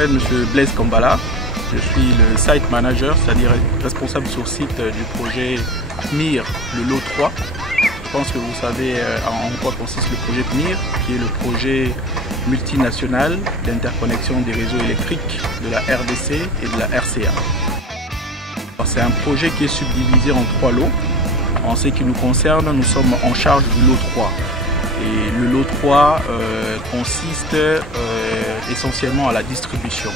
m'appelle M. Blaise Kambala. Je suis le site manager, c'est-à-dire responsable sur site du projet MIR, le lot 3. Je pense que vous savez en quoi consiste le projet MIR, qui est le projet multinational d'interconnexion des réseaux électriques de la RDC et de la RCA. C'est un projet qui est subdivisé en 3 lots. En ce qui nous concerne, nous sommes en charge du lot 3. Et le lot 3 consiste essentiellement à la distribution.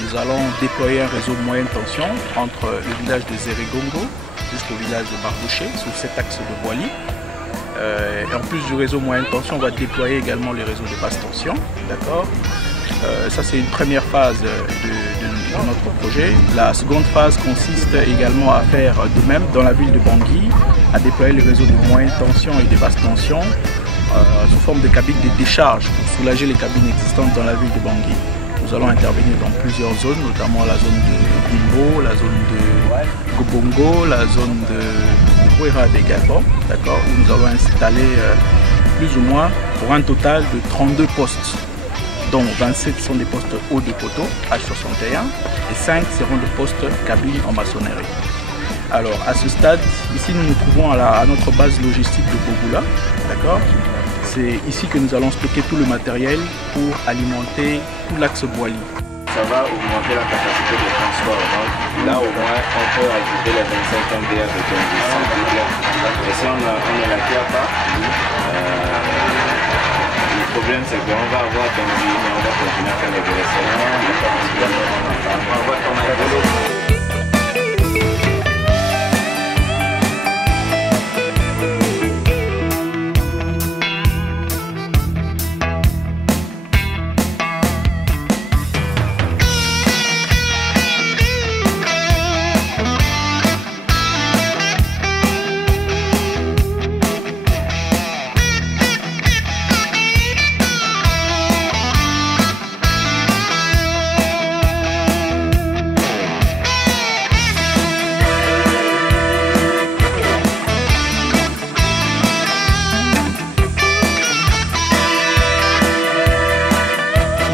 Nous allons déployer un réseau de moyenne tension entre le village de Zérégongo jusqu'au village de Barbouché, sur cet axe de Boili. Et en plus du réseau moyenne tension, on va déployer également les réseaux de basse tension. D'accord. Ça, c'est une première phase de notre projet. La seconde phase consiste également à faire de même dans la ville de Bangui, à déployer les réseaux de moyenne tension et de basse tension sous forme de cabines de décharge pour soulager les cabines existantes dans la ville de Bangui. Nous allons intervenir dans plusieurs zones, notamment la zone de Bimbo, la zone de Gobongo, la zone de Ouera et Gabon, d'accord, où nous allons installer plus ou moins pour un total de 32 postes, dont 27 sont des postes haut de poteau, H61, et 5 seront des postes cabines en maçonnerie. Alors, à ce stade, ici nous nous trouvons à notre base logistique de Bogoula, d'accord. C'est ici que nous allons stocker tout le matériel pour alimenter tout l'axe Boili. Ça va augmenter la capacité de transport. Donc là au moins on peut ajouter les 25 MDR de condition. Et si on ne l'acquiert pas, le problème c'est qu'on va avoir Bangui, mais on va continuer à faire les délaissements, on va avoir ton vélo.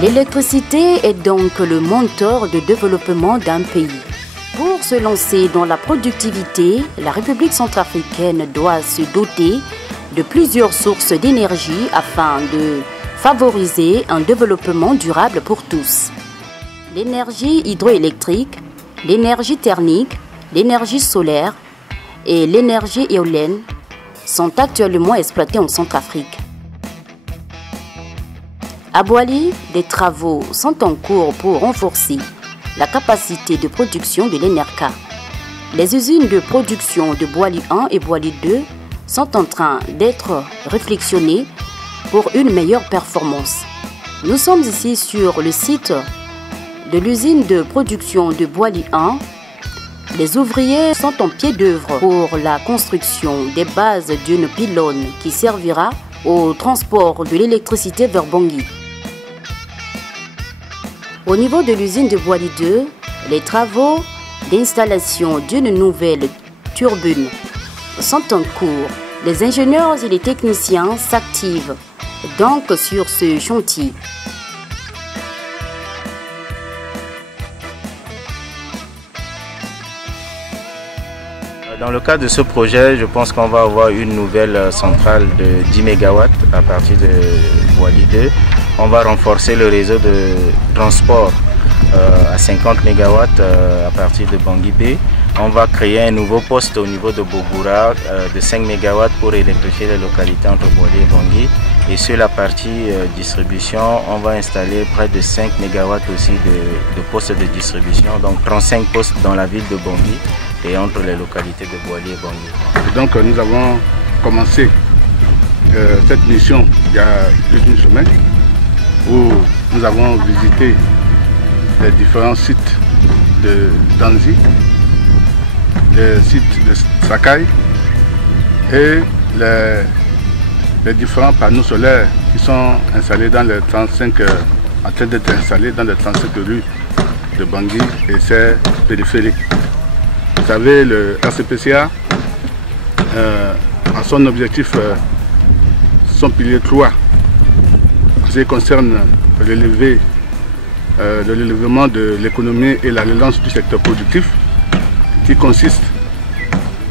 L'électricité est donc le moteur de développement d'un pays. Pour se lancer dans la productivité, la République centrafricaine doit se doter de plusieurs sources d'énergie afin de favoriser un développement durable pour tous. L'énergie hydroélectrique, l'énergie thermique, l'énergie solaire et l'énergie éolienne sont actuellement exploitées en Centrafrique. À Boili, des travaux sont en cours pour renforcer la capacité de production de l'ENERCA. Les usines de production de Boili 1 et Boili 2 sont en train d'être réflexionnées pour une meilleure performance. Nous sommes ici sur le site de l'usine de production de Boili 1. Les ouvriers sont en pied d'œuvre pour la construction des bases d'une pylône qui servira au transport de l'électricité vers Bangui. Au niveau de l'usine de Boili 2, les travaux d'installation d'une nouvelle turbine sont en cours. Les ingénieurs et les techniciens s'activent donc sur ce chantier. Dans le cadre de ce projet, je pense qu'on va avoir une nouvelle centrale de 10 MW à partir de Boili 2. On va renforcer le réseau de transport à 50 MW à partir de Bangui B. On va créer un nouveau poste au niveau de Bogura de 5 MW pour électrifier les localités entre Boili et Bangui. Et sur la partie distribution, on va installer près de 5 MW aussi de postes de distribution, donc 35 postes dans la ville de Bangui et entre les localités de Boili et Bangui. Et donc nous avons commencé cette mission il y a plus d'une semaine où nous avons visité les différents sites de Danzi, les sites de Sakai et les différents panneaux solaires qui sont installés dans les 35, en train d'être installés dans les 35 rues de Bangui et ses périphériques. Vous savez, le RCPCA, en son objectif, son pilier 3, en ce qui concerne relever de l'élèvement de l'économie et la relance du secteur productif, qui consiste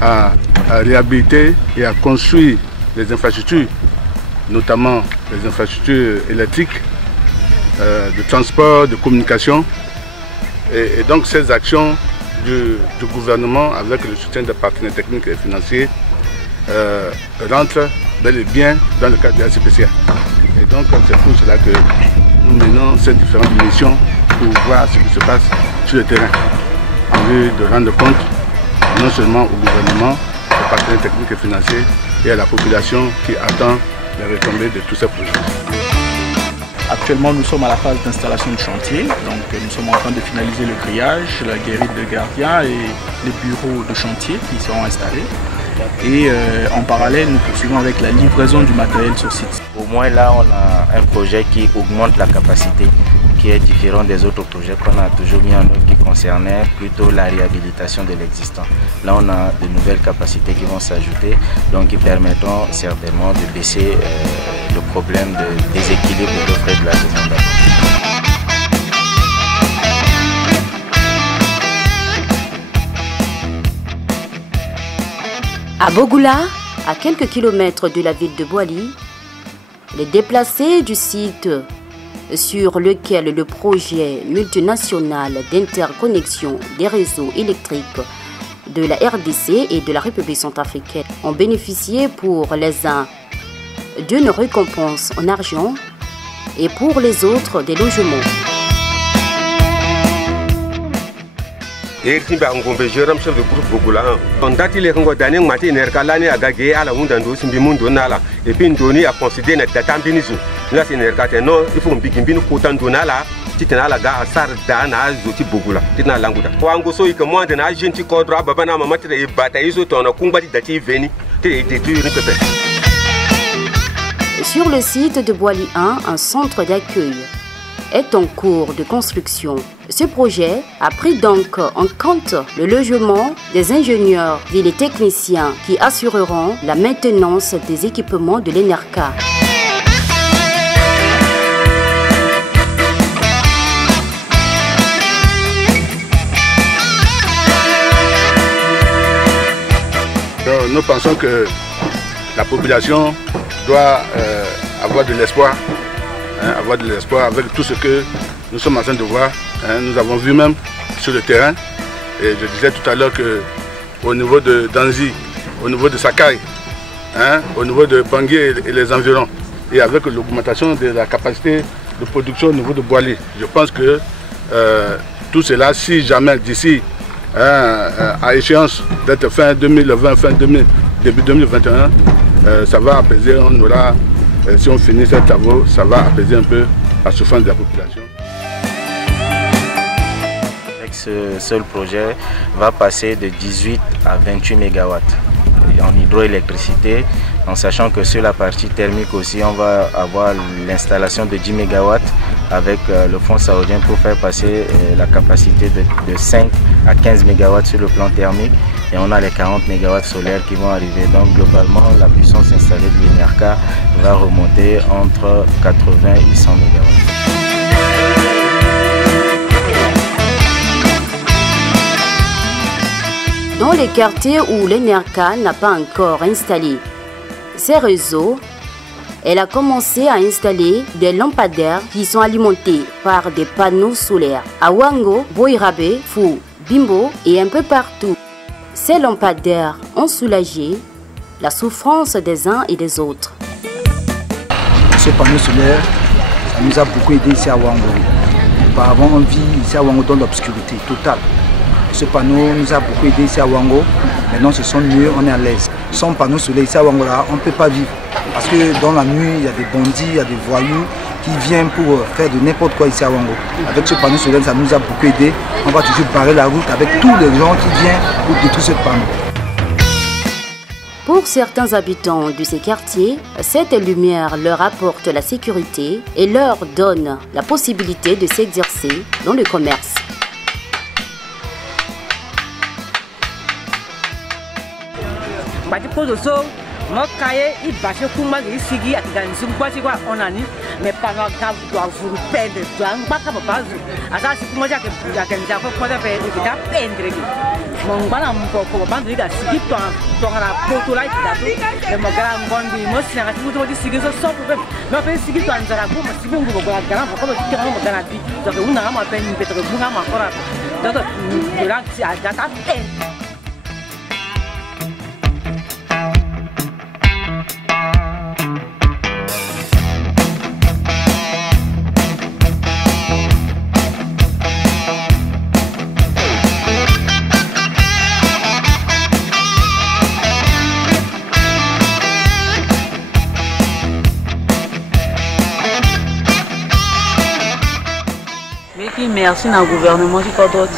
à réhabiliter et à construire les infrastructures, notamment les infrastructures électriques, de transport, de communication. Et donc ces actions du gouvernement, avec le soutien des partenaires techniques et financiers, rentrent bel et bien dans le cadre de la CPCA. Et donc c'est pour cela que nous menons ces différentes missions pour voir ce qui se passe sur le terrain, en vue de rendre compte non seulement au gouvernement, aux partenaires techniques et financiers et à la population qui attend les retombées de tous ces projets. Actuellement, nous sommes à la phase d'installation de chantier. Donc, nous sommes en train de finaliser le grillage, la guérite de gardien et les bureaux de chantier qui seront installés. Et en parallèle, nous poursuivons avec la livraison du matériel sur site. Au moins là, on a un projet qui augmente la capacité, qui est différent des autres projets qu'on a toujours mis en œuvre, qui concernaient plutôt la réhabilitation de l'existant. Là, on a de nouvelles capacités qui vont s'ajouter, donc qui permettront certainement de baisser le problème de déséquilibre de l'offre et de la demande. À Bogoula, à quelques kilomètres de la ville de Boali, les déplacés du site sur lequel le projet multinational d'interconnexion des réseaux électriques de la RDC et de la République centrafricaine ont bénéficié pour les uns d'une récompense en argent et pour les autres des logements. Et Timba Ngombe Jérôme, chef de groupe Bogoula. On date les Congo d'année, matin, Nerkalane a gagné à la Wundando, Simbimundo Nala, et puis Ndoni a considéré notre Datambinizu. Là, c'est Nerkate, non, il faut un bigimbin Kotan Donala, Titina la Gara Sardana, Zoti Bogoula, Tina Languda. Wangoso, il commande un agent qui codera Babana Mamate et Bataïso, ton Kumbati Dati Veni, et détruire une pépère. Sur le site de Boali 1, un centre d'accueil est en cours de construction. Ce projet a pris donc en compte le logement des ingénieurs et des techniciens qui assureront la maintenance des équipements de l'ENERCA. Nous pensons que la population doit avoir de l'espoir. Avoir de l'espoir avec tout ce que nous sommes en train de voir. Nous avons vu même sur le terrain. Et je disais tout à l'heure qu'au niveau de Danzi, au niveau de Sakai, au niveau de Bangui et les environs, et avec l'augmentation de la capacité de production au niveau de Boali, je pense que tout cela, si jamais d'ici à échéance d'être fin 2020, début 2021, ça va apaiser, on aura. Si on finit ces travaux, ça va apaiser un peu la souffrance de la population. Avec ce seul projet, va passer de 18 à 28 MW en hydroélectricité, en sachant que sur la partie thermique aussi, on va avoir l'installation de 10 MW avec le fonds saoudien pour faire passer la capacité de 5 à 15 MW sur le plan thermique. Et on a les 40 MW solaires qui vont arriver. Donc globalement, la puissance installée de l'ENERCA va remonter entre 80 et 100 MW. Dans les quartiers où l'ENERCA n'a pas encore installé ses réseaux, elle a commencé à installer des lampadaires qui sont alimentés par des panneaux solaires à Wango, Boirabe, Fou, Bimbo et un peu partout. Ces lampadaires ont soulagé la souffrance des uns et des autres. Ce panneau solaire, ça nous a beaucoup aidé ici à Wango. Auparavant, on vit ici à Wango dans l'obscurité totale. Ce panneau nous a beaucoup aidé ici à Wango. Maintenant, ce sont mieux, on est à l'aise. Sans panneau solaire ici à Wango, là, on ne peut pas vivre. Parce que dans la nuit, il y a des bandits, il y a des voyous qui viennent pour faire de n'importe quoi ici à Wango. Avec ce panneau solaire, ça nous a beaucoup aidé. On va toujours barrer la route avec tous les gens qui viennent pour détruire ce panneau. Pour certains habitants de ces quartiers, cette lumière leur apporte la sécurité et leur donne la possibilité de s'exercer dans le commerce. Moi, il bâche Kumba, il sigi, on a dit, mais pas grave, doit vous peindre, doit pas comme pas. À ça, c'est moi qui a fait peindre. Mon balan, pour pas dire, si tu as la photo là, et mon grand bondi, moi, c'est un peu de sigi, sans problème. Mais après, si tu as un zarago, si tu as un grand, comme tu as un vie, donc on a ma peine, peut-être que vous avez encore. Donc, il y a la peine. Merci au gouvernement du Cordoti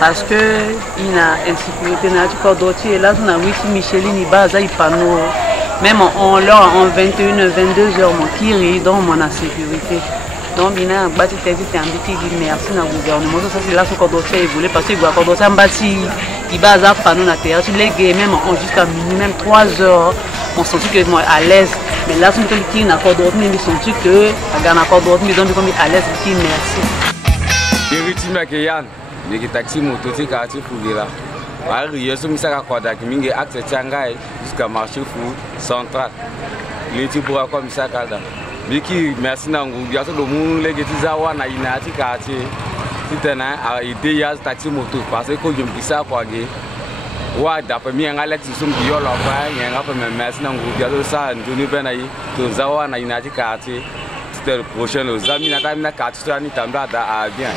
parce que il a insécurité du Cordoti et là on a vu Micheline Ibaza il panneau même en 21 22 heures mon kiri donc mon insécurité donc il a bâti merci au gouvernement ça c'est là ce Cordoti évolue parce que le Cordoti a bâti Ibaza panneau na terre sur les gays même jusqu'à minuit même 3 heures on sentit que moi à l'aise mais là on qui na Cordoti mais senti que na Cordoti mais donc comme à l'aise qui merci. Héritier Makéyan, les taxis moto, c'est quartier Fouguera. Il y a ce à Koda qui m'a accès Tchangaï jusqu'à marché fou central. Les types pour comme ça, Kalda. Miki, merci Nangou, il y a tout le monde, les Getizawa, Nainati quartier. C'est un idée, taxi moto, parce que je me dis ça, quoi. Ouais, d'après moi, Alex, ils sont violents, il y a un peu de merci Nangou, il y a tout ça, Anthony Benaï, tout Zawa, Nainati quartier. Le prochain, les amis, nous avons bien.